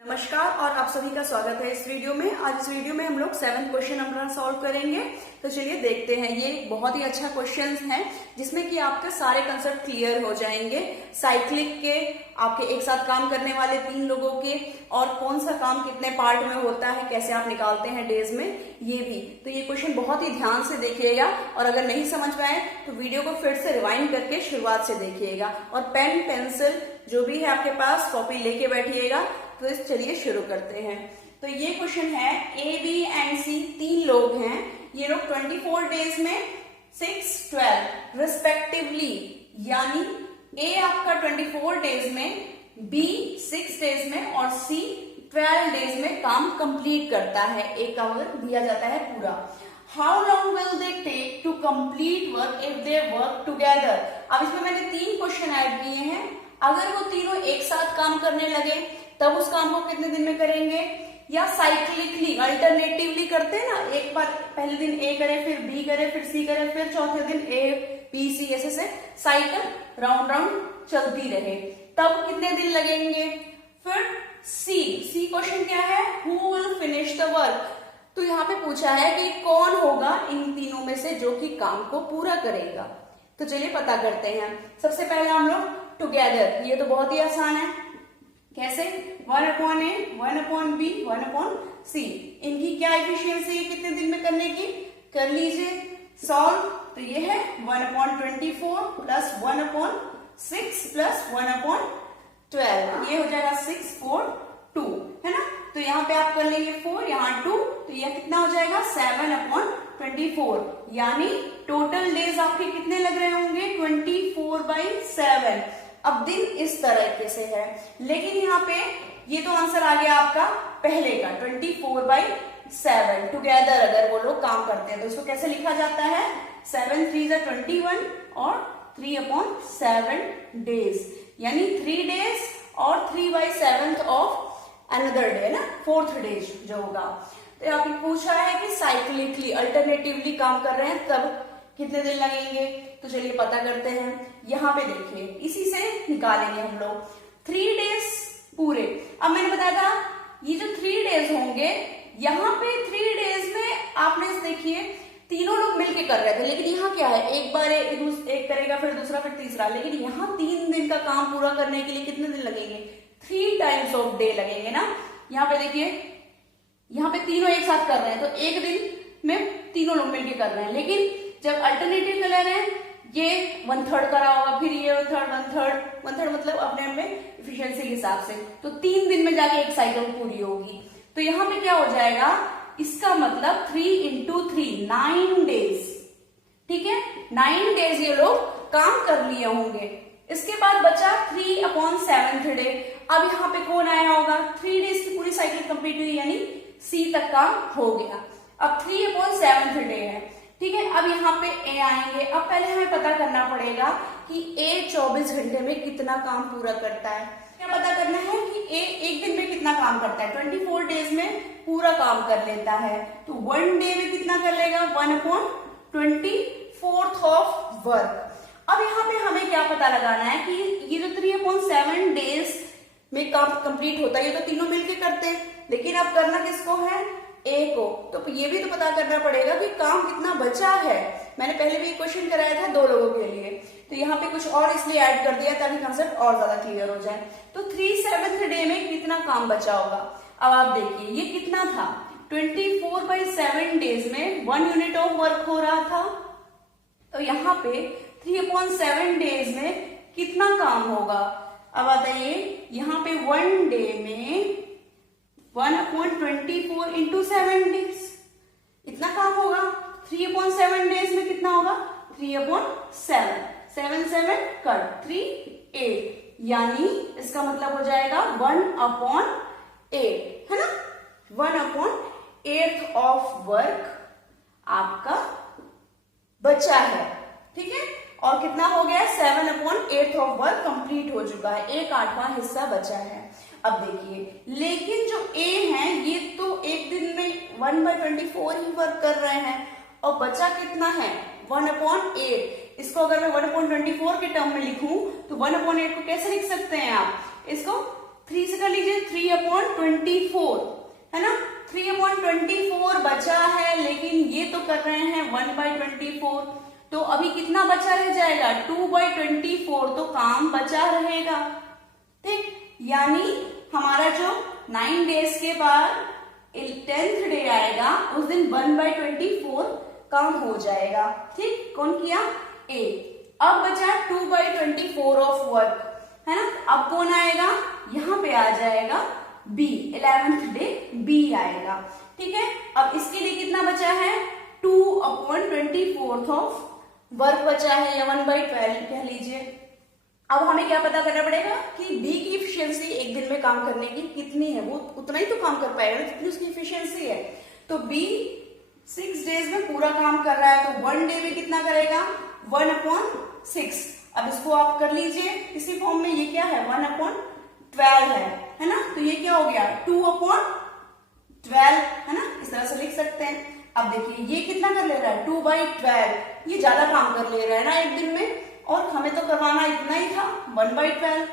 नमस्कार और आप सभी का स्वागत है इस वीडियो में। आज इस वीडियो में हम लोग 7 क्वेश्चन अपना सॉल्व करेंगे। तो चलिए देखते हैं। ये बहुत ही अच्छा क्वेश्चन है जिसमें कि आपके सारे कंसेप्ट क्लियर हो जाएंगे। साइक्लिक के, आपके एक साथ काम करने वाले 3 लोगों के, और कौन सा काम कितने पार्ट में होता है, कैसे आप निकालते हैं डेज में, ये भी। तो ये क्वेश्चन बहुत ही ध्यान से देखिएगा, और अगर नहीं समझ में आए तो वीडियो को फिर से रिवाइंड करके शुरुआत से देखिएगा। और पेन पेंसिल जो भी है आपके पास, कॉपी लेके बैठिएगा। तो चलिए शुरू करते हैं। तो ये क्वेश्चन है, ए बी एंड सी 3 लोग हैं। ये लोग 24 डेज में 6, 12 रिस्पेक्टिवली, यानी ए आपका 24 डेज में, बी 6 डेज में और सी 12 डेज में काम कंप्लीट करता है। एक अवर दिया जाता है पूरा। How long will they take to complete work if they work together. अब इसमें मैंने 3 क्वेश्चन ऐड किए हैं। अगर वो तीनों एक साथ काम करने लगे तब उस काम को कितने दिन में करेंगे, या साइक्लिकली अल्टरनेटिवली करते हैं ना, एक बार पहले दिन ए करे, फिर बी करे, फिर सी करे, फिर चौथे दिन ए बी सी, ऐसे से साइकिल राउंड राउंड चलती रहे, तब कितने दिन लगेंगे। फिर सी क्वेश्चन क्या है, who will finish the work. तो यहाँ पे पूछा है कि कौन होगा इन तीनों में से जो कि काम को पूरा करेगा। तो चलिए पता करते हैं। सबसे पहले हम लोग टुगेदर, ये तो बहुत ही आसान है। कैसे, 1/a, 1/b, 1/c। इनकी क्या एफिशिएंसी है कितने दिन में करने की, कर लीजिए सॉल्व। तो ये है 1/24 प्लस 1/6 प्लस 1/12, ये हो जाएगा 6, 4, 2, है ना। तो यहाँ पे आप कर लेंगे 4, यहाँ 2, तो यह कितना हो जाएगा 7/24, यानी टोटल डेज आपके कितने लग रहे होंगे 24/7। अब दिन इस तरीके से है, लेकिन यहाँ पे ये तो आंसर आ गया आपका पहले का 24/7 टुगेदर। अगर वो लोग काम करते हैं तो इसको कैसे लिखा जाता है, 7 3 21 और 3/7 डेज, यानी 3 डेज और 3/7 ऑफ अनदर डे ना, 4th डे जो होगा। तो यहाँ पे पूछा है कि साइक्लिकली अल्टरनेटिवली काम कर रहे हैं तब कितने दिन लगेंगे। तो चलिए पता करते हैं। यहाँ पे देखिए, इसी से निकालेंगे हम लोग 3 डेज पूरे। अब मैंने बताया था ये जो 3 डेज होंगे, यहाँ पे 3 डेज में आपने देखिए तीनों लोग मिलके कर रहे थे, लेकिन यहाँ क्या है, एक बार एक करेगा, फिर दूसरा, फिर तीसरा। लेकिन यहाँ 3 दिन का काम पूरा करने के लिए कितने दिन लगेंगे, 3 टाइम्स ऑफ डे लगेंगे ना। यहाँ पे देखिए, यहाँ पे तीनों एक साथ कर रहे हैं, तो एक दिन में तीनों लोग मिलके कर रहे हैं। लेकिन जब अल्टरनेटिव कलर है, ये 1/3 करा होगा, फिर ये 1/3 मतलब अपने में एफिशिएंसी के हिसाब से, तो 3 दिन में जाके एक साइकिल पूरी होगी। तो यहाँ पे क्या हो जाएगा, इसका मतलब 3 × 3 9 डेज, ठीक है। 9 डेज ये लोग काम कर लिए होंगे। इसके बाद बचा 3/7 डे। अब यहाँ पे कौन आया होगा, 3 डेज की पूरी साइकिल कंप्लीट हुई, यानी सी तक काम हो गया। अब 3/7 डे है, ठीक है। अब यहाँ पे ए आएंगे। अब पहले हमें पता करना पड़ेगा कि ए 24 घंटे में कितना काम पूरा करता है। क्या पता करना है कि ए एक दिन में कितना काम करता है, 24 डेज में पूरा काम कर लेता है। तो 1 डे में कितना कर लेगा, 1/24 ऑफ वर्क। अब यहाँ पे हमें क्या पता लगाना है कि ये जो 3/7 डेज में काम कंप्लीट होता है, ये तो तीनों मिलके करते हैं, लेकिन अब करना किसको है, ए को। तो ये भी तो पता करना पड़ेगा कि काम कितना बचा है। मैंने पहले भी क्वेश्चन कराया था 2 लोगों के लिए, तो यहाँ पे कुछ और इसलिए ऐड कर दिया ताकि कंसेप्ट और ज्यादा क्लियर हो जाए। तो 3/7 डे में कितना काम बचा होगा। अब आप देखिए ये कितना था, 24/7 डेज में 1 यूनिट ऑफ वर्क हो रहा था। तो यहाँ पे 3/7 डेज में कितना काम होगा। अब बताइए, यहाँ पे 1 डे में 1/24 × 7 डेज, इतना काम होगा। 3/7 डेज में कितना होगा, 3/7, 7 7 कट 3 8, यानी इसका मतलब हो जाएगा 1/8, है ना। 1/8 ऑफ वर्क आपका बचा है, ठीक है। और कितना हो गया, 7/8 ऑफ वर्क कंप्लीट हो चुका है, 1/8वां हिस्सा बचा है। अब देखिए, लेकिन जो ए है ये तो एक दिन में 1/24 ही वर्क कर रहे हैं, और बचा कितना है 1/8। इसको अगर मैं 1/24 के टर्म में लिखूं तो 1/8 को कैसे लिख सकते हैं आप, इसको 3 से कर लीजिए 3/24, है ना। 3/24 बचा है, लेकिन ये तो कर रहे हैं 1/24, तो अभी कितना बचा रह जाएगा 2/24, तो काम बचा रहेगा। ठीक, यानी हमारा जो 9 डेज के बाद 10th डे आएगा उस दिन 1/24 काम हो जाएगा। ठीक, कौन किया? ए। अब बचा 2/24 ऑफ वर्क, है ना। अब कौन आएगा? यहां पे आ जाएगा बी, 11th डे बी आएगा। ठीक है, अब इसके लिए कितना बचा है? 2/24 ऑफ वर्क बचा है, या 1/12 कह लीजिए। अब हमें क्या पता करना पड़ेगा कि बी की इफिशियंसी एक दिन में काम करने की कितनी है, वो उतना ही तो काम कर पाएगा जितनी उसकी इफिशियंसी है। तो बी 6 डेज में पूरा काम कर रहा है, तो 1 डे में कितना करेगा? 1/6। अब इसको आप कर लीजिए इसी फॉर्म में, ये क्या है? 1/12 है ना। तो ये क्या हो गया? 2/12, है ना, इस तरह से लिख सकते हैं। अब देखिए ये कितना कर ले रहा है? 2/12, ये ज्यादा काम कर ले रहा है ना एक दिन में, और हमें तो करवाना इतना ही था 1/12,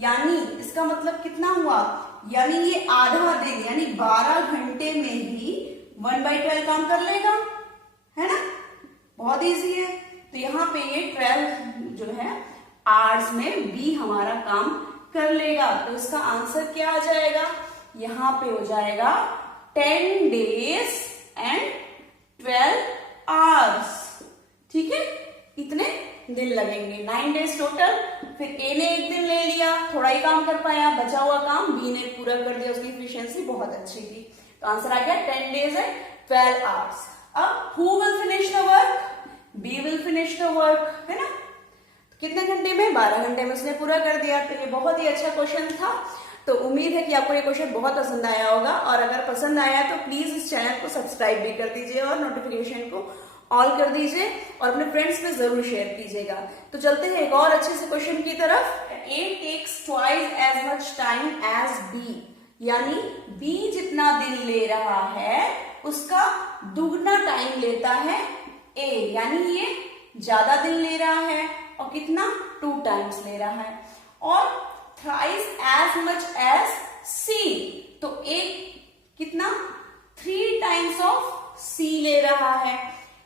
यानी इसका मतलब कितना हुआ? यानी ये आधा दिन, यानी 12 घंटे में ही 1/12 काम कर लेगा, है ना। बहुत इजी है। तो यहाँ पे ये 12 जो है आवर्स में बी हमारा काम कर लेगा। तो इसका आंसर क्या आ जाएगा? यहाँ पे हो जाएगा 10 डेज एंड 12 आवर्स। ठीक है, इतने दिन लगेंगे, 9 डेज टोटल। फिर ए ने एक दिन ले लिया, थोड़ा ही काम कर पाया, बचा हुआ काम बी ने पूरा कर दिया, उसकी एफिशिएंसी बहुत अच्छी थी। तो आंसर आ गया 10 डेज एंड 12 आवर्स। अब who will finish the work? B will finish the work, है ना। कितने घंटे में? 12 घंटे में उसने पूरा कर दिया। तो ये बहुत ही अच्छा क्वेश्चन था। तो उम्मीद है कि आपको ये क्वेश्चन बहुत पसंद आया होगा, और अगर पसंद आया तो प्लीज इस चैनल को सब्सक्राइब भी कर दीजिए और नोटिफिकेशन को ऑल कर दीजिए, और अपने फ्रेंड्स में जरूर शेयर कीजिएगा। तो चलते हैं एक और अच्छे से क्वेश्चन की तरफ। A takes twice as much time as B, यानी बी जितना दिन ले रहा है उसका दुगना टाइम लेता है ए, यानी ये ज्यादा दिन ले रहा है, और कितना? 2 टाइम्स ले रहा है। और थ्राइस एज मच एज सी, तो ए कितना? 3 टाइम्स ऑफ सी ले रहा है।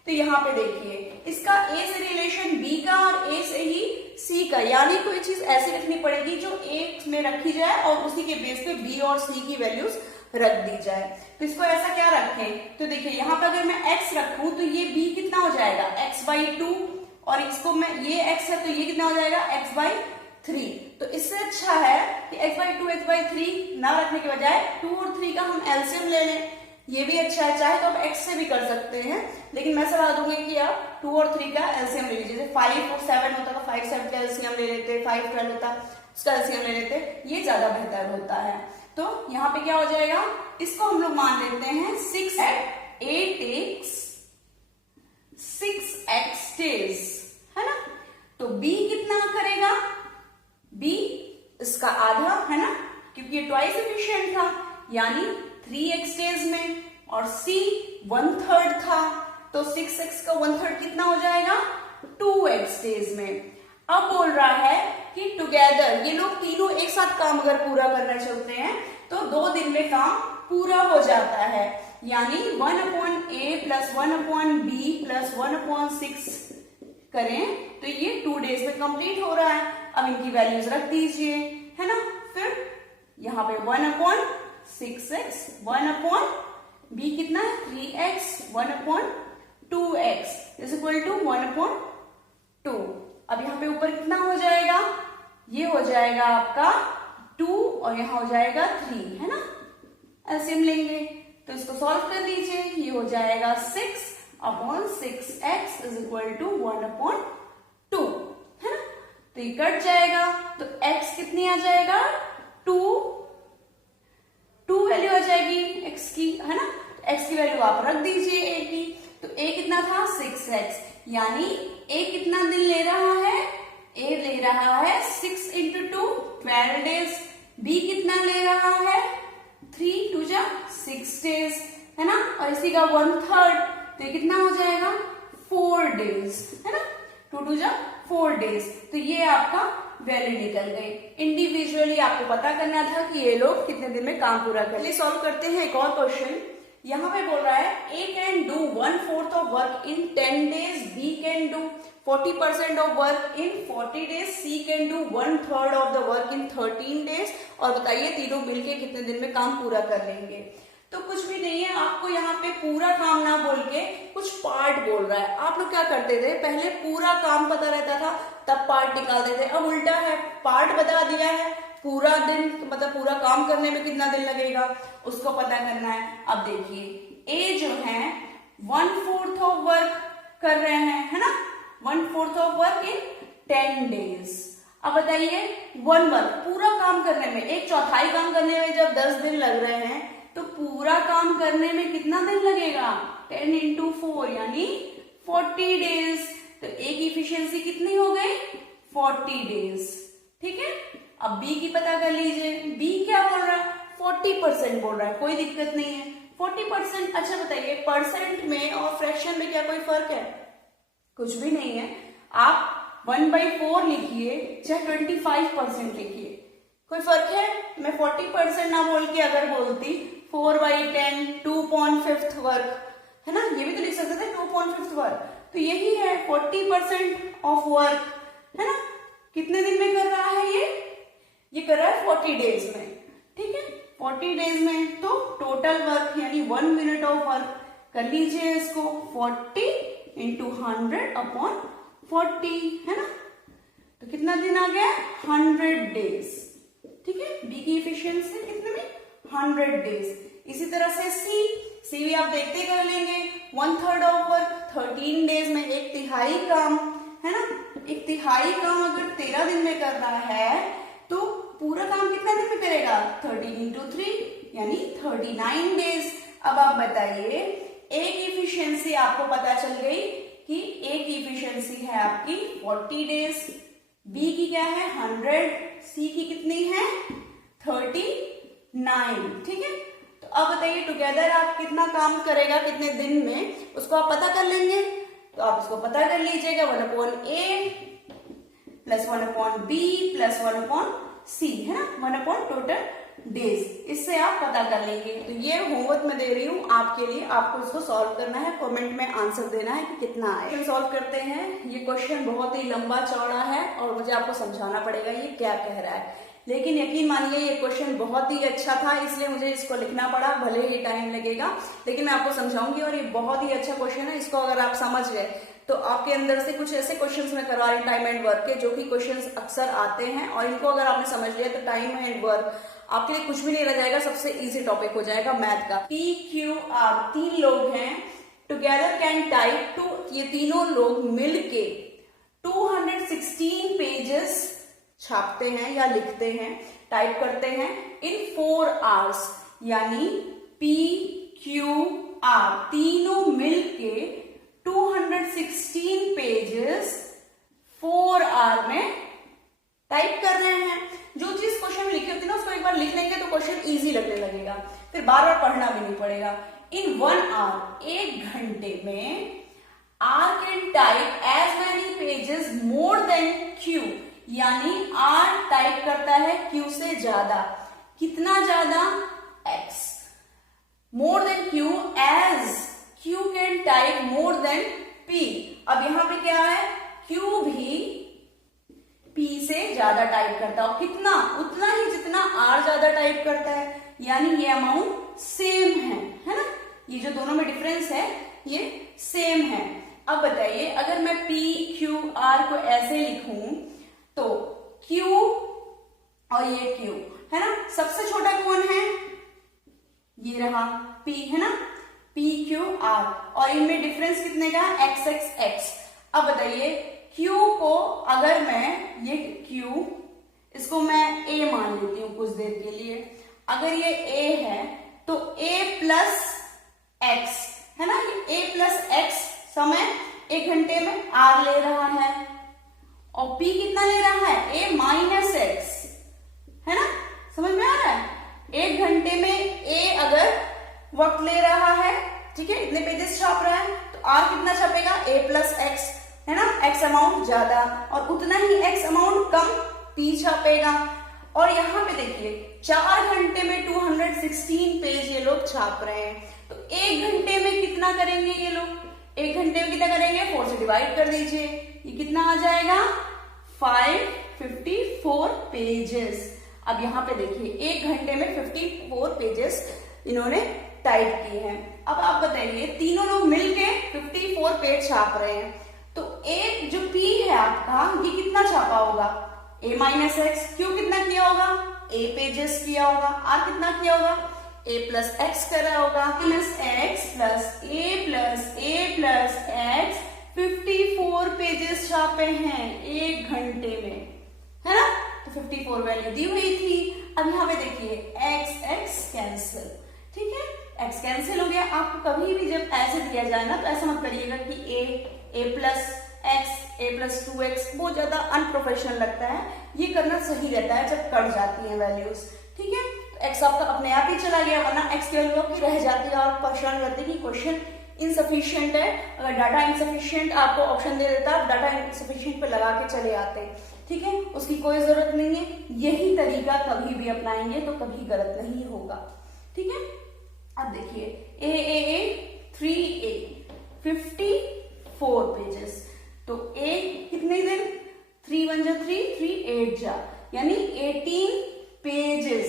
तो यहाँ पे देखिए इसका ए से रिलेशन बी का और ए से ही सी का, यानी कोई चीज ऐसी रखनी पड़ेगी जो ए में रखी जाए और उसी के बेस पे बी और सी की वैल्यूज रख दी जाए। तो इसको ऐसा क्या रखें? तो देखिए यहाँ पे अगर मैं x रखूं तो ये b कितना हो जाएगा? x/2, और इसको मैं ये x है तो ये कितना हो जाएगा? x/3। तो इससे अच्छा है कि x/2 x/3 ना रखने के बजाय 2 और 3 का हम एलसीएम ले लें, ये भी अच्छा है। चाहे तो आप x से भी कर सकते हैं, लेकिन मैं सलाह दूंगी कि आप 2 और 3 का एलसीएम ले लीजिए। जैसे 5 और 7 होता तो 5 7 का एलसीएम ले लेते, 5 12 होता उसका एलसीएम ले लेते, ये ज्यादा बेहतर होता है। तो यहाँ पे क्या हो जाएगा? इसको हम लोग मान लेते हैं 6 A takes 6x days, है ना। तो B कितना करेगा? B इसका आधा, है ना, क्योंकि ये ट्वाइस एफिशिएंट था, यानी 3x डेज में, और C 1/3 था, तो 6x का 1/3 कितना हो जाएगा? 2x डेज में। अब बोल रहा है कि टुगेदर, ये लोग तीनों एक साथ काम अगर पूरा करना चाहते हैं तो 2 दिन में काम पूरा हो जाता है, यानी 1/a प्लस 1/b प्लस 1/6 करें तो ये 2 डेज में कंप्लीट हो रहा है। अब इनकी वैल्यूज रख दीजिए, है ना। फिर यहाँ पे 1/6x, 1/b कितना है? 3x, 1/2x is equal to 1/2। अब यहाँ पे ऊपर कितना हो जाएगा? ये हो जाएगा आपका 2 और यहाँ हो जाएगा 3, है ना। एलसीएम लेंगे तो इसको सॉल्व कर दीजिए, ये हो जाएगा 6/6x इज इक्वल टू 1/2, है ना। तो ये कट जाएगा, तो x कितनी आ जाएगा? 2 वैल्यू आ जाएगी x की, है ना। x की वैल्यू आप रख दीजिए a की, तो a कितना था? 6x, यानी a कितना दिन ले रहा है? a ले रहा है 6 × 2 12 डेज। b कितना ले रहा है? 3 2 6 डेज, है ना, और इसी का 1/3, तो ये कितना हो जाएगा? 4 डेज, है ना। 2 2 4 डेज, तो ये आपका वैल्यू निकल गई। इंडिविजुअली आपको पता करना था कि ये लोग कितने दिन में काम पूरा कर। सॉल्व करते हैं एक और क्वेश्चन। यहाँ पे बोल रहा है A can do 1/4 of work in 10 days, B can do 40% of work in 40 days, C can do 1/3 of the work in 13 days। और बताइए तीनों मिलके कितने दिन में काम पूरा कर लेंगे। तो कुछ भी नहीं है, आपको यहाँ पे पूरा काम ना बोल के कुछ पार्ट बोल रहा है। आप लोग क्या करते थे, पहले पूरा काम पता रहता था तब पार्ट निकालते थे। अब उल्टा है, पार्ट बता दिया है, पूरा दिन मतलब पूरा काम करने में कितना दिन लगेगा उसको पता करना है। अब देखिए ए जो है 1/4 ऑफ वर्क कर रहे हैं, है ना, 1/4 ऑफ वर्क इन 10 days। अब बताइए 1 वर्क पूरा काम करने में, 1/4 काम करने में जब 10 दिन लग रहे हैं तो पूरा काम करने में कितना दिन लगेगा, 10 into 4 यानी 40 days। तो ए की इफिशियंसी कितनी हो गई, 40 days। ठीक है, अब बी की पता कर लीजिए। बी क्या बोल रहा है, 40% बोल रहा है, कोई दिक्कत नहीं है 40%। अच्छा बताइए परसेंट में और फ्रैक्शन में क्या कोई फर्क है, कुछ भी नहीं है। आप 1/4 लिखिए चाहे 25% लिखिए, कोई फर्क है। मैं 40% ना बोल के अगर बोलती 4/10 2/5 वर्क, है ना, ये भी तो लिख सकते थे 2/5 वर्क। तो यही है 40% ऑफ वर्क, है ना, कितने दिन में कर रहा है ये कर रहा है 40 days में। ठीक है, 40 days में तो टोटल वर्क यानी 1 minute ऑफ वर्क कर लीजिए इसको 40 into 100/40, है ना, तो कितना दिन आ गया 100 days। ठीक है, बी की इफिशियंसी कितने में 100 days। इसी तरह से सी भी आप देखते कर लेंगे 1/3 ऑफ वर्क 13 days में, 1/3 काम, है ना, 1/3 काम अगर 13 दिन में कर रहा है तो पूरा काम कितना दिन में करेगा 30 into 3 यानी 39 days। अब आप बताइए ए की इफिशियंसी आपको पता चल गई कि ए की इफिशियंसी है आपकी 40 days, बी की क्या है 100, सी की कितनी है 39। ठीक है, तो अब बताइए टुगेदर आप कितना काम करेगा कितने दिन में, उसको आप पता कर लेंगे। तो आप इसको पता कर लीजिएगा 1/A plus 1/B plus 1/C, है ना, 1 टोटल डेज। इससे आप पता कर लेंगे। तो ये होमवर्क मैं दे रही हूँ आपके लिए, आपको इसको सॉल्व करना है, कमेंट में आंसर देना है कि कितना आए। सॉल्व करते हैं। ये क्वेश्चन बहुत ही लंबा चौड़ा है और मुझे आपको समझाना पड़ेगा ये क्या कह रहा है, लेकिन यकीन मानिए ये क्वेश्चन बहुत ही अच्छा था, इसलिए मुझे इसको लिखना पड़ा, भले ही टाइम लगेगा लेकिन मैं आपको समझाऊंगी। और ये बहुत ही अच्छा क्वेश्चन है, इसको अगर आप समझ गए तो आपके अंदर से कुछ ऐसे क्वेश्चंस मैं करवा रही हूँ टाइम एंड वर्क के, जो कि क्वेश्चंस अक्सर आते हैं और इनको अगर आपने समझ लिया तो टाइम एंड वर्क आपके लिए कुछ भी नहीं रह जाएगा, सबसे इजी टॉपिक हो जाएगा मैथ का। PQR 3 लोग हैं, टुगेदर कैन टाइप टू, ये तीनों लोग मिलके 216 पेजेस छापते हैं या लिखते हैं, टाइप करते हैं इन 4 hours, यानी PQR तीनों मिलके 216 पेजेस 4 hour में टाइप कर रहे हैं। जो चीज क्वेश्चन में लिखी होती है ना उसको एक बार लिख लेंगे तो क्वेश्चन इजी लगने लगेगा, फिर बार बार पढ़ना भी नहीं पड़ेगा। इन 1 hour 1 घंटे में R can type as many pages more than Q, यानी R टाइप करता है Q से ज्यादा। कितना ज्यादा, X। More than Q as Q can type more than P। अब यहां पे क्या है, Q भी P से ज्यादा टाइप करता है, कितना, उतना ही जितना R ज्यादा टाइप करता है, यानी ये अमाउंट सेम है ना, ये जो दोनों में डिफरेंस है ये सेम है। अब बताइए अगर मैं PQR को ऐसे लिखूं तो Q और ये Q है ना, सबसे छोटा कौन है, ये रहा P, है ना, PQR, और इनमें डिफरेंस कितने का, XX। अब बताइए Q को अगर मैं ये Q इसको मैं A मान लेती हूँ कुछ देर के लिए, अगर ये A है तो A प्लस X, है ना, ये A प्लस X समय 1 घंटे में R ले रहा है, और P कितना ले रहा है, A माइनस X, है ना, समझ में आ रहा है। 1 घंटे में A अगर वक्त ले रहा है, ठीक है, इतने पेजेस छाप रहा है, तो R कितना छापेगा, A प्लस X, है ना, X अमाउंट ज्यादा, और उतना ही X अमाउंट कम P छापेगा। और यहाँ पे देखिए 4 घंटे में 216 पेज ये लोग छाप रहे हैं। तो 1 घंटे में कितना करेंगे ये लोग? 1 घंटे में कितना करेंगे? 4 से डिवाइड कर दीजिए, ये कितना आ जाएगा? 554 पेजेस। अब यहाँ पे देखिए 1 घंटे में 54 पेजेस इन्होंने टाइप किए हैं। अब आप बताइए, तीनों लोग मिलके 54 पेज छाप रहे हैं, तो एक जो P है आपका, ये कितना छापा होगा? A minus x. क्यों कितना किया होगा? A पेजेस किया होगा। R कितना किया होगा? A प्लस एक्स करा होगा। Minus x plus A plus x 54 pages छापे हैं 1 घंटे में, है ना? तो 54 वैल्यू दी हुई थी। अब यहाँ पे देखिए x कैंसिल, ठीक है, x कैंसिल हो गया। आपको कभी भी जब ऐसे दिया जाए ना, तो ऐसा मत करिएगा कि a plus x, a plus 2x, बहुत ज्यादा अनप्रोफेशनल लगता है। ये करना सही रहता है जब कट जाती है वैल्यूज, ठीक है। तो x आपका अपने आप ही चला गया, वरना x की वैल्यू आपकी रह जाती है और परेशान रहते हैं कि क्वेश्चन इनसफिशिएंट है। अगर डाटा इनसफिशिएंट आपको ऑप्शन दे देता है, आप डाटा इनसफिशिएंट पे लगा के चले आते हैं, ठीक है, उसकी कोई जरूरत नहीं है। यही तरीका कभी भी अपनाएंगे तो कभी गलत नहीं होगा, ठीक है। अब देखिए A 3A 54 पेजेस, तो A कितने दिन? 3 1 जा 3, 3 8 जा, यानी 18 पेजेस।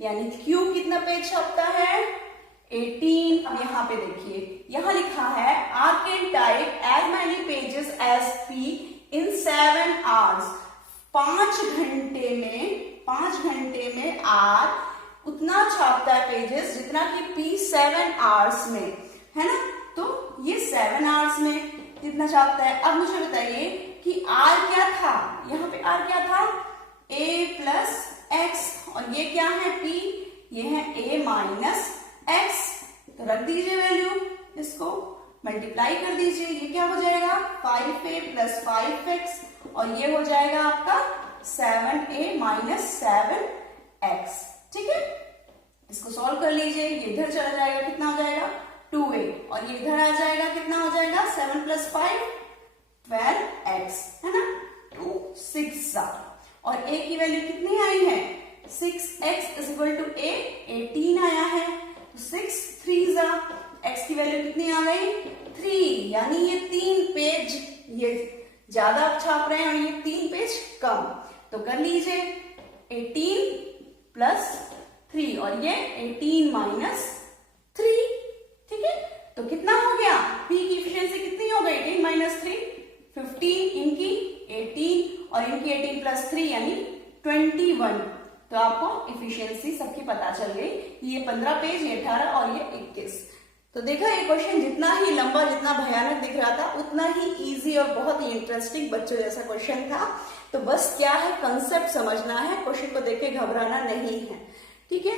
यानी Q कितना पेज छपता है? 18। अब यहाँ पे देखिए, यहाँ लिखा है R can type as many pages as P in 7 hours। 5 घंटे में R उतना छापता है पेजेस जितना कि P 7 hours में, है ना। तो ये 7 hours में कितना छापता है? अब मुझे बताइए कि R क्या था? यहाँ पे R क्या था? A प्लस एक्स, और ये क्या है? P, ये है A माइनस एक्स। तो रख दीजिए वैल्यू, इसको मल्टीप्लाई कर दीजिए, ये क्या हो जाएगा? 5A प्लस 5x, और ये हो जाएगा आपका 7A माइनस 7x, ठीक है। इसको सॉल्व कर लीजिए, ये इधर चला जाएगा, कितना हो जाएगा? 2A, और ये इधर आ जाएगा, कितना हो जाएगा? 7 प्लस 5 12x, है ना। 2 6 और A की वैल्यू कितनी आई है? 6x is equal to A 18 आया है। तो 6 3 जा, x की वैल्यू कितनी आ गई? 3, यानी ये 3 पेज ये ज्यादा छाप रहे हैं और ये 3 पेज कम। तो कर लीजिए 18 प्लस 3, और ये 18 माइनस 3, ठीक है। तो कितना हो गया? P की इफिशियंसी कितनी हो गई? 18 माइनस 3, 15 इनकी 18, और इनकी 18 प्लस 3 यानी 21। तो आपको इफिशियंसी सबकी पता चल गई। ये 15 पेज, ये 18 और ये 21। तो देखा, ये क्वेश्चन जितना ही लंबा, जितना भयानक दिख रहा था, उतना ही इजी और बहुत ही इंटरेस्टिंग बच्चों जैसा क्वेश्चन था। तो बस क्या है, कंसेप्ट समझना है, क्वेश्चन को देख के घबराना नहीं है, ठीक है।